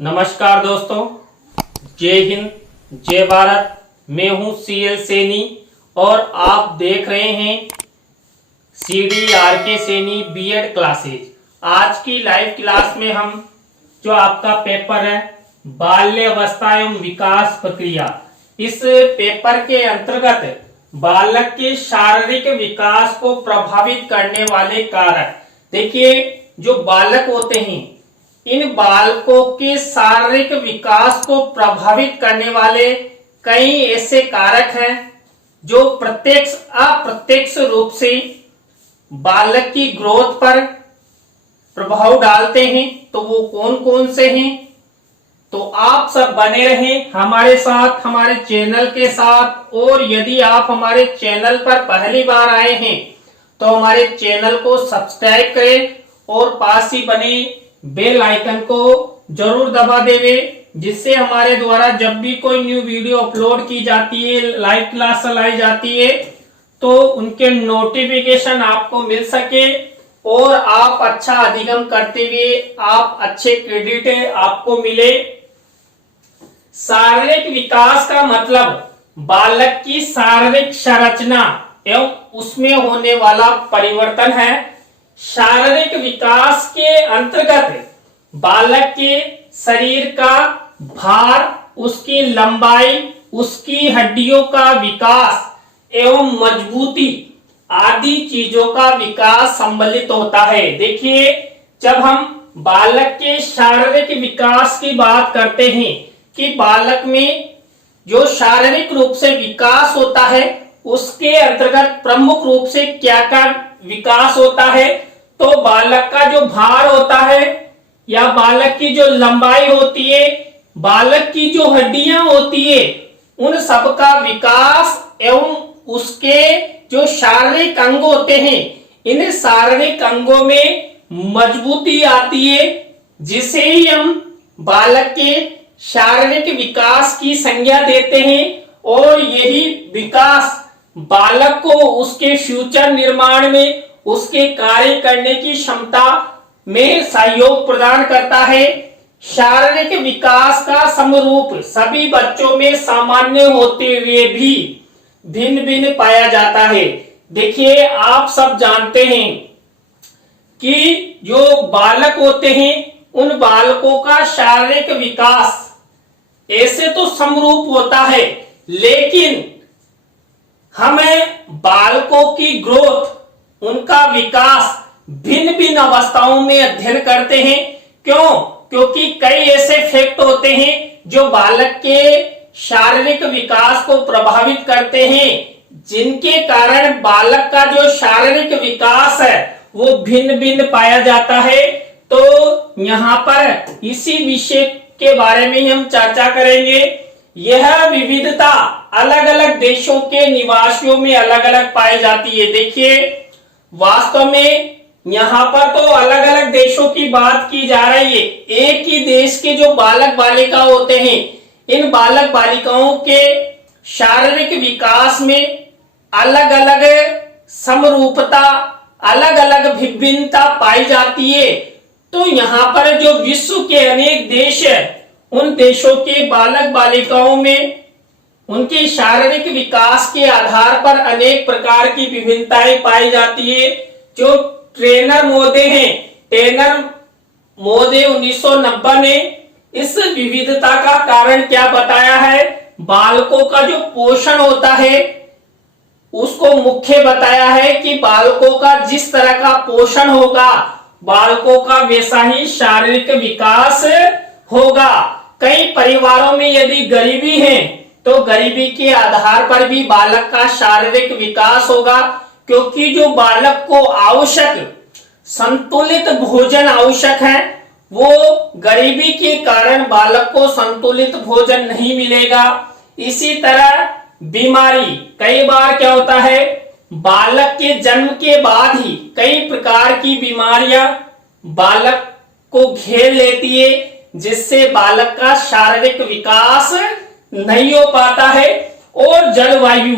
नमस्कार दोस्तों, जय हिंद, जय भारत। मैं हूं CL सैनी और आप देख रहे हैं CDRK सैनी बीएड क्लासेज। आज की लाइव क्लास में हम जो आपका पेपर है बाल्यावस्था एवं विकास प्रक्रिया, इस पेपर के अंतर्गत बालक के शारीरिक विकास को प्रभावित करने वाले कारक। देखिए, जो बालक होते हैं, इन बालकों के शारीरिक विकास को प्रभावित करने वाले कई ऐसे कारक हैं जो प्रत्यक्ष अप्रत्यक्ष रूप से बालक की ग्रोथ पर प्रभाव डालते हैं। तो वो कौन कौन से हैं? तो आप सब बने रहें हमारे साथ, हमारे चैनल के साथ। और यदि आप हमारे चैनल पर पहली बार आए हैं तो हमारे चैनल को सब्सक्राइब करें और पास ही बने बेल आइकन को जरूर दबा देवे, जिससे हमारे द्वारा जब भी कोई न्यू वीडियो अपलोड की जाती है, लाइव क्लास चलाई जाती है, तो उनके नोटिफिकेशन आपको मिल सके और आप अच्छा अधिगम करते हुए आप अच्छे क्रेडिट आपको मिले। शारीरिक विकास का मतलब बालक की शारीरिक संरचना एवं उसमें होने वाला परिवर्तन है। शारीरिक विकास के अंतर्गत बालक के शरीर का भार, उसकी लंबाई, उसकी हड्डियों का विकास एवं मजबूती आदि चीजों का विकास सम्मिलित होता है। देखिए, जब हम बालक के शारीरिक विकास की बात करते हैं कि बालक में जो शारीरिक रूप से विकास होता है, उसके अंतर्गत प्रमुख रूप से क्या क्या विकास होता है? तो बालक का जो भार होता है या बालक की जो लंबाई होती है, बालक की जो हड्डियां होती है, उन सब का विकास एवं उसके जो शारीरिक अंग होते हैं, इन शारीरिक अंगों में मजबूती आती है, जिसे ही हम बालक के शारीरिक विकास की संज्ञा देते हैं। और यही विकास बालक को उसके फ्यूचर निर्माण में, उसके कार्य करने की क्षमता में सहयोग प्रदान करता है। शारीरिक विकास का समरूप सभी बच्चों में सामान्य होते हुए भी भिन्न भिन्न पाया जाता है। देखिए, आप सब जानते हैं कि जो बालक होते हैं, उन बालकों का शारीरिक विकास ऐसे तो समरूप होता है, लेकिन हमें बालकों की ग्रोथ, उनका विकास भिन्न भिन्न अवस्थाओं में अध्ययन करते हैं। क्यों? क्योंकि कई ऐसे फैक्ट होते हैं जो बालक के शारीरिक विकास को प्रभावित करते हैं, जिनके कारण बालक का जो शारीरिक विकास है वो भिन्न भिन्न पाया जाता है। तो यहाँ पर इसी विषय के बारे में हम चर्चा करेंगे। यह विविधता अलग अलग देशों के निवासियों में अलग अलग पाई जाती है। देखिए, वास्तव में यहाँ पर तो अलग अलग देशों की बात की जा रही है। एक ही देश के जो बालक बालिका होते हैं, इन बालक बालिकाओं के शारीरिक विकास में अलग अलग समरूपता, अलग अलग विभिन्नता पाई जाती है। तो यहाँ पर जो विश्व के अनेक देश है, उन देशों के बालक बालिकाओं में उनके शारीरिक विकास के आधार पर अनेक प्रकार की विभिन्नताएं पाई जाती है। जो ट्रेनर महोदय हैं, ट्रेनर महोदय 1990 ने इस विविधता का कारण क्या बताया है? बालकों का जो पोषण होता है उसको मुख्य बताया है कि बालकों का जिस तरह का पोषण होगा, बालकों का वैसा ही शारीरिक विकास होगा। कई परिवारों में यदि गरीबी है तो गरीबी के आधार पर भी बालक का शारीरिक विकास होगा, क्योंकि जो बालक को आवश्यक संतुलित भोजन आवश्यक है, वो गरीबी के कारण बालक को संतुलित भोजन नहीं मिलेगा। इसी तरह बीमारी, कई बार क्या होता है, बालक के जन्म के बाद ही कई प्रकार की बीमारियां बालक को घेर लेती है, जिससे बालक का शारीरिक विकास नहीं हो पाता है। और जलवायु,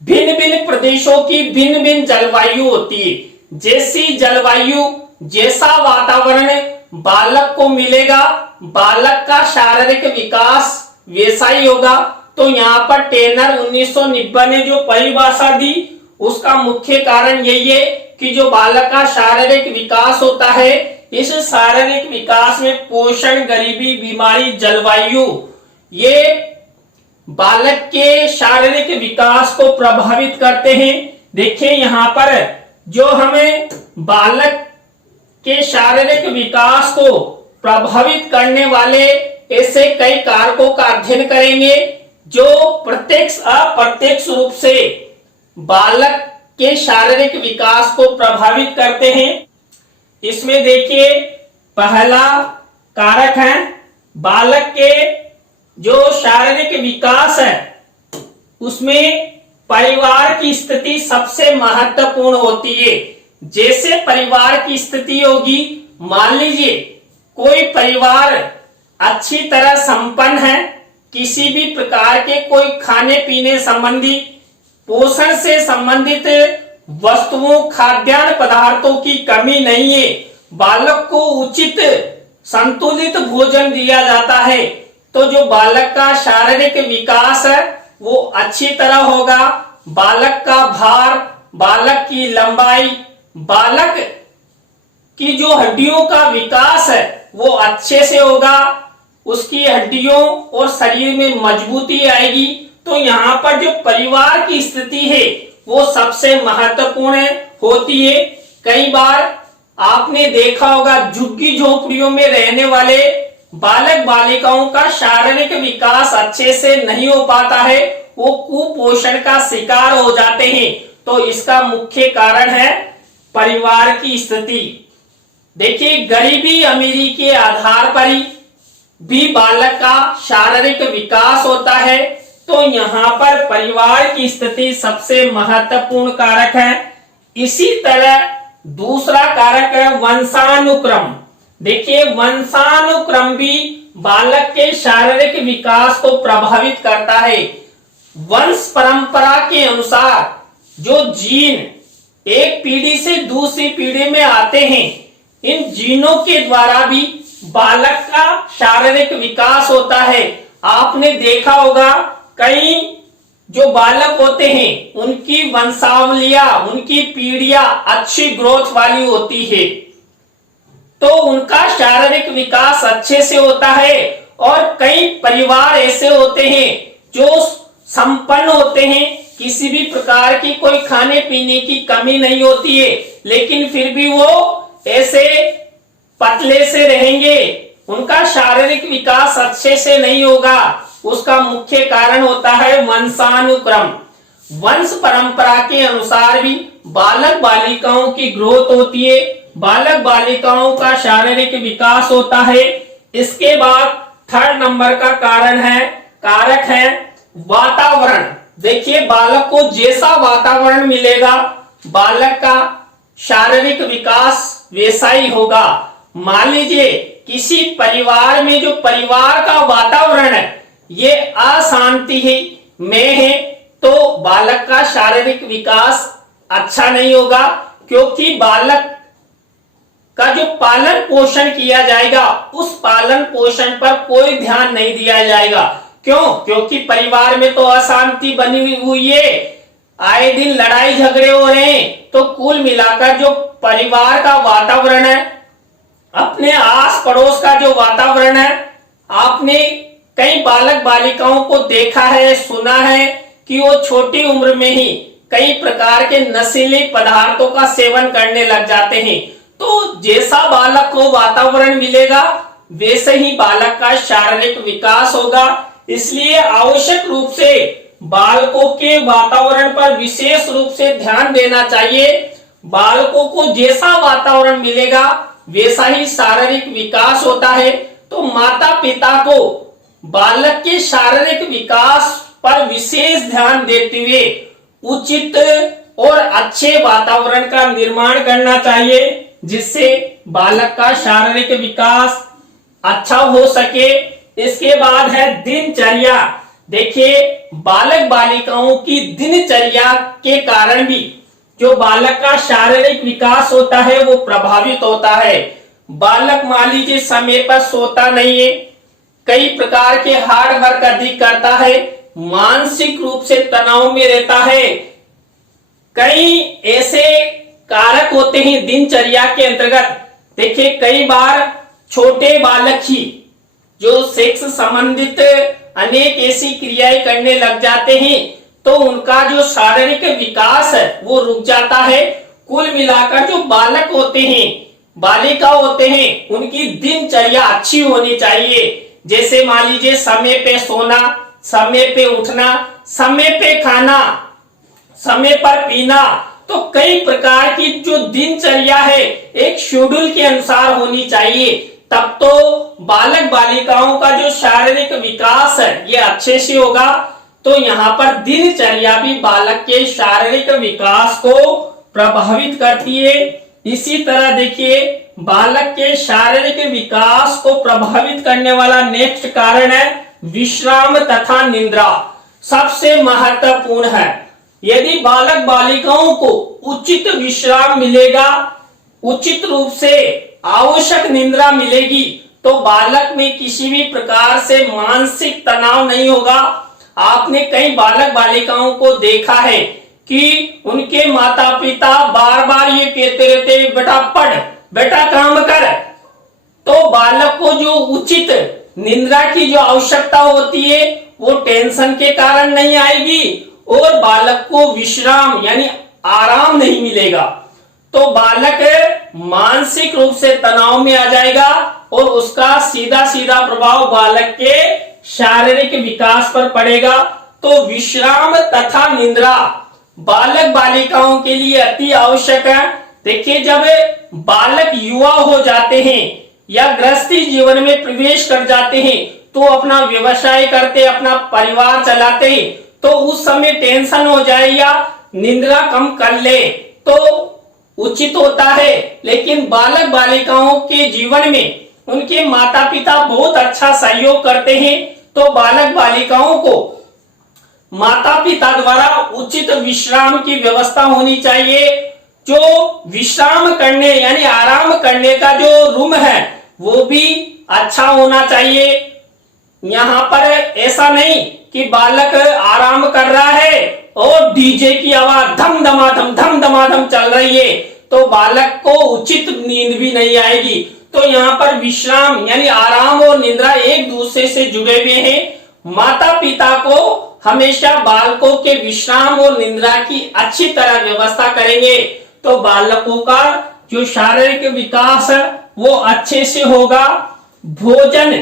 भिन्न भिन्न प्रदेशों की भिन्न भिन्न जलवायु होती है। जैसी जलवायु, जैसा वातावरण, बालक को मिलेगा, बालक का शारीरिक विकास वैसा ही होगा। तो यहाँ पर टेनर 1990 ने जो परिभाषा दी उसका मुख्य कारण यही है कि जो बालक का शारीरिक विकास होता है, इस शारीरिक विकास में पोषण, गरीबी, बीमारी, जलवायु ये बालक के शारीरिक विकास को प्रभावित करते हैं। देखिए यहाँ पर जो हमें बालक के शारीरिक विकास को प्रभावित करने वाले ऐसे कई कारकों का अध्ययन करेंगे जो प्रत्यक्ष अप्रत्यक्ष रूप से बालक के शारीरिक विकास को प्रभावित करते हैं। इसमें देखिए पहला कारक है बालक के जो शारीरिक विकास है उसमें परिवार की स्थिति सबसे महत्वपूर्ण होती है। जैसे परिवार की स्थिति होगी, मान लीजिए कोई परिवार अच्छी तरह संपन्न है, किसी भी प्रकार के कोई खाने पीने संबंधी, पोषण से संबंधित वस्तुओं, खाद्यान्न पदार्थों की कमी नहीं है, बालक को उचित संतुलित भोजन दिया जाता है, तो जो बालक का शारीरिक विकास है वो अच्छी तरह होगा। बालक का भार, बालक की लंबाई, बालक की जो हड्डियों का विकास है वो अच्छे से होगा, उसकी हड्डियों और शरीर में मजबूती आएगी। तो यहाँ पर जो परिवार की स्थिति है वो सबसे महत्वपूर्ण होती है। कई बार आपने देखा होगा झुग्गी झोपड़ियों में रहने वाले बालक बालिकाओं का शारीरिक विकास अच्छे से नहीं हो पाता है, वो कुपोषण का शिकार हो जाते हैं। तो इसका मुख्य कारण है परिवार की स्थिति। देखिए गरीबी अमीरी के आधार पर ही भी बालक का शारीरिक विकास होता है। तो यहाँ पर परिवार की स्थिति सबसे महत्वपूर्ण कारक है। इसी तरह दूसरा कारक है वंशानुक्रम। देखिए वंशानुक्रम भी बालक के शारीरिक विकास को प्रभावित करता है। वंश परंपरा के अनुसार जो जीन एक पीढ़ी से दूसरी पीढ़ी में आते हैं, इन जीनों के द्वारा भी बालक का शारीरिक विकास होता है। आपने देखा होगा कई जो बालक होते हैं उनकी वंशावलियां, उनकी पीढ़ियां अच्छी ग्रोथ वाली होती है, तो उनका शारीरिक विकास अच्छे से होता है। और कई परिवार ऐसे होते हैं जो संपन्न होते हैं, किसी भी प्रकार की कोई खाने पीने की कमी नहीं होती है, लेकिन फिर भी वो ऐसे पतले से रहेंगे, उनका शारीरिक विकास अच्छे से नहीं होगा। उसका मुख्य कारण होता है वंशानुक्रम। वंश परंपरा के अनुसार भी बालक बालिकाओं की ग्रोथ होती है, बालक बालिकाओं का शारीरिक विकास होता है। इसके बाद थर्ड नंबर का कारक है वातावरण। देखिए बालक को जैसा वातावरण मिलेगा बालक का शारीरिक विकास वैसा ही होगा। मान लीजिए किसी परिवार में जो परिवार का वातावरण है ये अशांति में है, तो बालक का शारीरिक विकास अच्छा नहीं होगा, क्योंकि बालक का जो पालन पोषण किया जाएगा उस पालन पोषण पर कोई ध्यान नहीं दिया जाएगा। क्यों? क्योंकि परिवार में तो अशांति बनी हुई है, आए दिन लड़ाई झगड़े हो रहे हैं। तो कुल मिलाकर जो परिवार का वातावरण है, अपने आस पड़ोस का जो वातावरण है, आपने कई बालक बालिकाओं को देखा है, सुना है कि वो छोटी उम्र में ही कई प्रकार के नशीले पदार्थों का सेवन करने लग जाते हैं। तो जैसा बालक को वातावरण मिलेगा वैसे ही बालक का शारीरिक विकास होगा। इसलिए आवश्यक रूप से बालकों के वातावरण पर विशेष रूप से ध्यान देना चाहिए। बालकों को जैसा वातावरण मिलेगा वैसा ही शारीरिक विकास होता है। तो माता पिता को बालक के शारीरिक विकास पर विशेष ध्यान देते हुए उचित और अच्छे वातावरण का निर्माण करना चाहिए, जिससे बालक का शारीरिक विकास अच्छा हो सके। इसके बाद है दिनचर्या। देखिए बालक बालिकाओं की दिनचर्या के कारण भी जो बालक का शारीरिक विकास होता है वो प्रभावित होता है। बालक मान लीजिए समय पर सोता नहीं है, कई प्रकार के हार्ड वर्क अधिक करता है, मानसिक रूप से तनाव में रहता है। कई ऐसे कारक होते हैं दिनचर्या के अंतर्गत। देखिए कई बार छोटे बालक ही जो सेक्स संबंधित अनेक ऐसी क्रियाएं करने लग जाते हैं तो उनका जो शारीरिक विकास है वो रुक जाता है। कुल मिलाकर जो बालक होते हैं, बालिका होते हैं, उनकी दिनचर्या अच्छी होनी चाहिए। जैसे मान लीजिए समय पे सोना, समय पे उठना, समय पे खाना, समय पर पीना। तो कई प्रकार की जो दिनचर्या है एक शेड्यूल के अनुसार होनी चाहिए, तब तो बालक बालिकाओं का जो शारीरिक विकास है ये अच्छे से होगा। तो यहाँ पर दिनचर्या भी बालक के शारीरिक विकास को प्रभावित करती है। इसी तरह देखिए बालक के शारीरिक विकास को प्रभावित करने वाला नेक्स्ट कारण है विश्राम तथा निद्रा। सबसे महत्वपूर्ण है, यदि बालक बालिकाओं को उचित विश्राम मिलेगा, उचित रूप से आवश्यक निद्रा मिलेगी, तो बालक में किसी भी प्रकार से मानसिक तनाव नहीं होगा। आपने कई बालक बालिकाओं को देखा है कि उनके माता पिता बार बार ये कहते रहते हैं बेटा पढ़, बेटा काम कर। तो बालक को जो उचित निद्रा की जो आवश्यकता होती है वो टेंशन के कारण नहीं आएगी और बालक को विश्राम यानी आराम नहीं मिलेगा, तो बालक मानसिक रूप से तनाव में आ जाएगा और उसका सीधा सीधा प्रभाव बालक के शारीरिक विकास पर पड़ेगा। तो विश्राम तथा निद्रा बालक बालिकाओं के लिए अति आवश्यक है। देखिए जब बालक युवा हो जाते हैं या गृहस्थी जीवन में प्रवेश कर जाते हैं तो अपना व्यवसाय करते, अपना परिवार चलाते हैं, तो उस समय टेंशन हो जाए या निद्रा कम कर ले तो उचित होता है। लेकिन बालक बालिकाओं के जीवन में उनके माता पिता बहुत अच्छा सहयोग करते हैं, तो बालक बालिकाओं को माता पिता द्वारा उचित विश्राम की व्यवस्था होनी चाहिए। जो विश्राम करने यानी आराम करने का जो रूम है वो भी अच्छा होना चाहिए। यहाँ पर ऐसा नहीं कि बालक आराम कर रहा है और डीजे की आवाज धम धमाधम चल रही है, तो बालक को उचित नींद भी नहीं आएगी। तो यहाँ पर विश्राम यानी आराम और निद्रा एक दूसरे से जुड़े हुए हैं। माता पिता को हमेशा बालकों के विश्राम और निद्रा की अच्छी तरह व्यवस्था करेंगे तो बालकों का जो शारीरिक विकास है वो अच्छे से होगा। भोजन,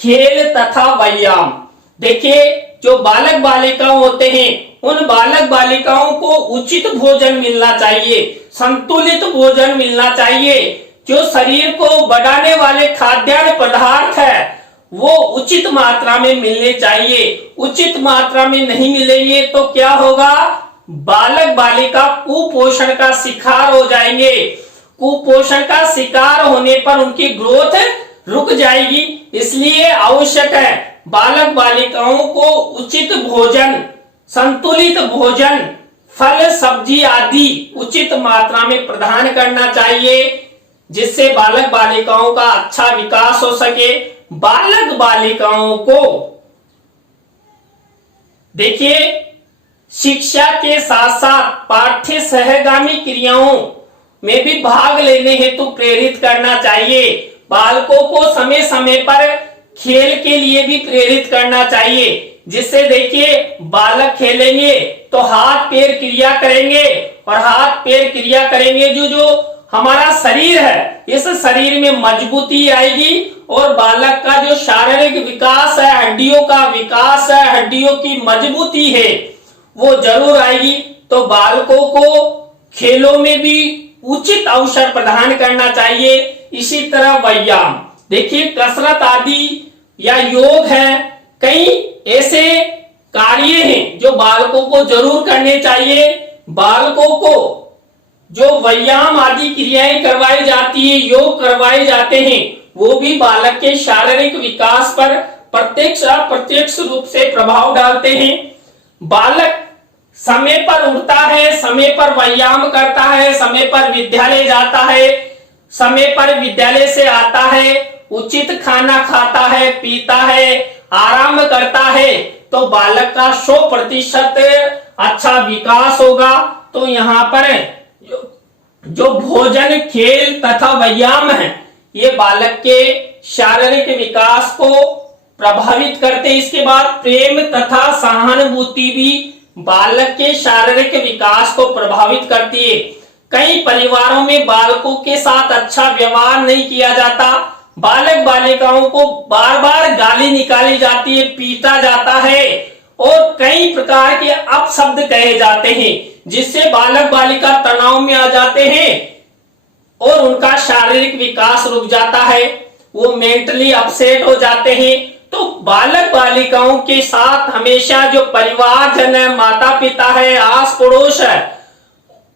खेल तथा व्यायाम। देखिए जो बालक बालिकाओं होते हैं उन बालक बालिकाओं को उचित भोजन मिलना चाहिए, संतुलित भोजन मिलना चाहिए। जो शरीर को बढ़ाने वाले खाद्यान्न पदार्थ है वो उचित मात्रा में मिलने चाहिए। उचित मात्रा में नहीं मिलेंगे तो क्या होगा, बालक बालिका कुपोषण का शिकार हो जाएंगे। कुपोषण का शिकार होने पर उनकी ग्रोथ रुक जाएगी। इसलिए आवश्यक है बालक बालिकाओं को उचित भोजन, संतुलित भोजन, फल सब्जी आदि उचित मात्रा में प्रदान करना चाहिए, जिससे बालक बालिकाओं का अच्छा विकास हो सके। बालक बालिकाओं को देखिए शिक्षा के साथ साथ पाठ्य सहगामी क्रियाओं में भी भाग लेने हेतु प्रेरित करना चाहिए। बालकों को समय समय पर खेल के लिए भी प्रेरित करना चाहिए, जिससे देखिए बालक खेलेंगे तो हाथ पैर क्रिया करेंगे और हाथ पैर क्रिया करेंगे जो हमारा शरीर है इस शरीर में मजबूती आएगी और बालक का जो शारीरिक विकास है, हड्डियों का विकास है, हड्डियों की मजबूती है वो जरूर आएगी। तो बालकों को खेलों में भी उचित अवसर प्रदान करना चाहिए। इसी तरह व्यायाम, देखिए कसरत आदि या योग है, कई ऐसे कार्य हैं जो बालकों को जरूर करने चाहिए। बालकों को जो व्यायाम आदि क्रियाएं करवाई जाती है, योग करवाए जाते हैं, वो भी बालक के शारीरिक विकास पर प्रत्यक्ष अप्रत्यक्ष रूप से प्रभाव डालते हैं। बालक समय पर उठता है, समय पर व्यायाम करता है, समय पर विद्यालय जाता है, समय पर विद्यालय से आता है, उचित खाना खाता है, पीता है, आराम करता है, तो बालक का 100% अच्छा विकास होगा। तो यहाँ पर जो भोजन, खेल तथा व्यायाम है, ये बालक के शारीरिक विकास को प्रभावित करते हैं। इसके बाद प्रेम तथा सहानुभूति भी बालक के शारीरिक विकास को प्रभावित करती है। कई परिवारों में बालकों के साथ अच्छा व्यवहार नहीं किया जाता, बालक बालिकाओं को बार बार गाली निकाली जाती है, पीटा जाता है और कई प्रकार के अपशब्द कहे जाते हैं, जिससे बालक बालिका तनाव में आ जाते हैं और उनका शारीरिक विकास रुक जाता है, वो मेंटली अपसेट हो जाते हैं। तो बालक बालिकाओं के साथ हमेशा जो परिवारजन है, माता पिता है, आस पड़ोस है,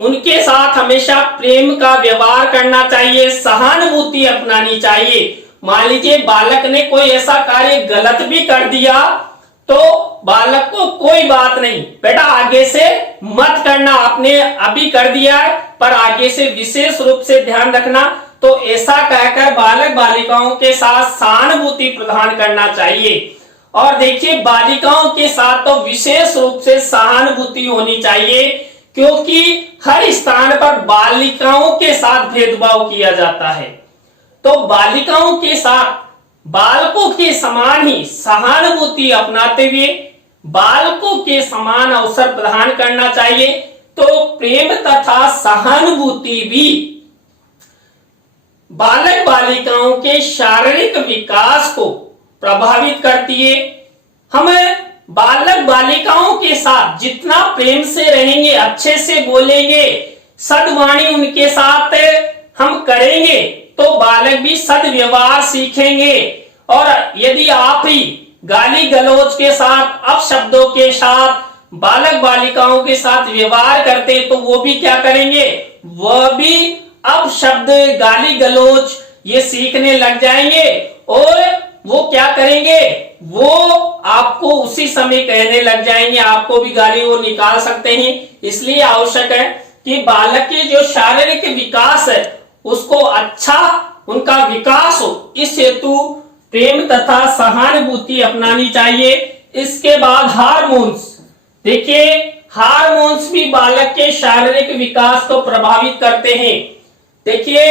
उनके साथ हमेशा प्रेम का व्यवहार करना चाहिए, सहानुभूति अपनानी चाहिए। मान लीजिए बालक ने कोई ऐसा कार्य गलत भी कर दिया तो बालक को कोई बात नहीं, बेटा आगे से मत करना, आपने अभी कर दिया है पर आगे से विशेष रूप से ध्यान रखना। तो ऐसा कहकर बालक बालिकाओं के साथ सहानुभूति प्रदान करना चाहिए। और देखिए बालिकाओं के साथ तो विशेष रूप से सहानुभूति होनी चाहिए, क्योंकि हर स्थान पर बालिकाओं के साथ भेदभाव किया जाता है। तो बालिकाओं के साथ बालकों के समान ही सहानुभूति अपनाते हुए बालकों के समान अवसर प्रदान करना चाहिए। तो प्रेम तथा सहानुभूति भी बालक बालिकाओं के शारीरिक विकास को प्रभावित करती है। हमें बालक बालिकाओं के साथ जितना प्रेम से रहेंगे, अच्छे से बोलेंगे, सद्वाणी उनके साथ हम करेंगे तो बालक भी सद्व्यवहार सीखेंगे। और यदि आप ही गाली गलौज के साथ, अपशब्दों के साथ बालक बालिकाओं के साथ व्यवहार करते तो वो भी क्या करेंगे, वह भी अपशब्द, गाली गलौज ये सीखने लग जाएंगे और वो क्या करेंगे, वो आपको उसी समय कहने लग जाएंगे, आपको भी गाली वो निकाल सकते हैं। इसलिए आवश्यक है कि बालक के जो शारीरिक विकास है उसको अच्छा उनका विकास हो, इस हेतु प्रेम तथा सहानुभूति अपनानी चाहिए। इसके बाद हार्मोन्स, देखिए हार्मोन्स भी बालक के शारीरिक विकास को प्रभावित करते हैं। देखिए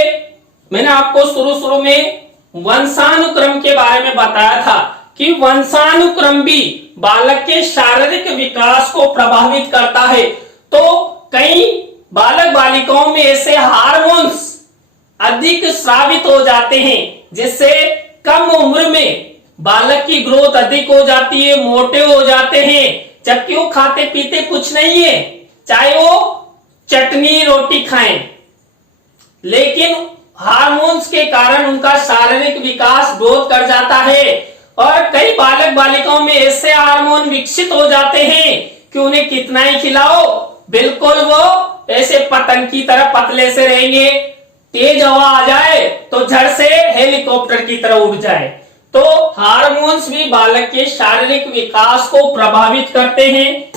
मैंने आपको शुरू में वंशानुक्रम के बारे में बताया था कि वंशानुक्रम भी बालक के शारीरिक विकास को प्रभावित करता है। तो कई बालक बालिकाओं में ऐसे हार्मोन्स अधिक स्रावित हो जाते हैं, जिससे कम उम्र में बालक की ग्रोथ अधिक हो जाती है, मोटे हो जाते हैं, जबकि वो खाते पीते कुछ नहीं है, चाहे वो चटनी रोटी खाएं, लेकिन हार्मोन्स के कारण उनका शारीरिक विकास ग्रोथ कर जाता है। और कई बालक बालिकाओं में ऐसे हार्मोन विकसित हो जाते हैं कि उन्हें कितना ही खिलाओ बिल्कुल वो ऐसे पतंग की तरह पतले से रहेंगे, तेज हवा आ जाए तो झड़ से हेलीकॉप्टर की तरह उड़ जाए। तो हार्मोन्स भी बालक के शारीरिक विकास को प्रभावित करते हैं।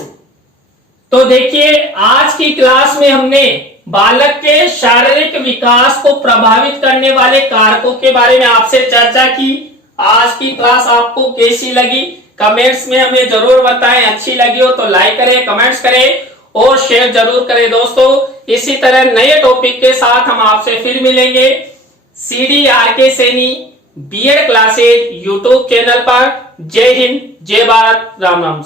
तो देखिए आज की क्लास में हमने बालक के शारीरिक विकास को प्रभावित करने वाले कारकों के बारे में आपसे चर्चा की। आज की क्लास आपको कैसी लगी कमेंट्स में हमें जरूर बताएं। अच्छी लगी हो तो लाइक करें, कमेंट्स करें और शेयर जरूर करें दोस्तों। इसी तरह नए टॉपिक के साथ हम आपसे फिर मिलेंगे CDRK Saini BEd classes YouTube channel पर। जय हिंद, जय भारत, राम राम।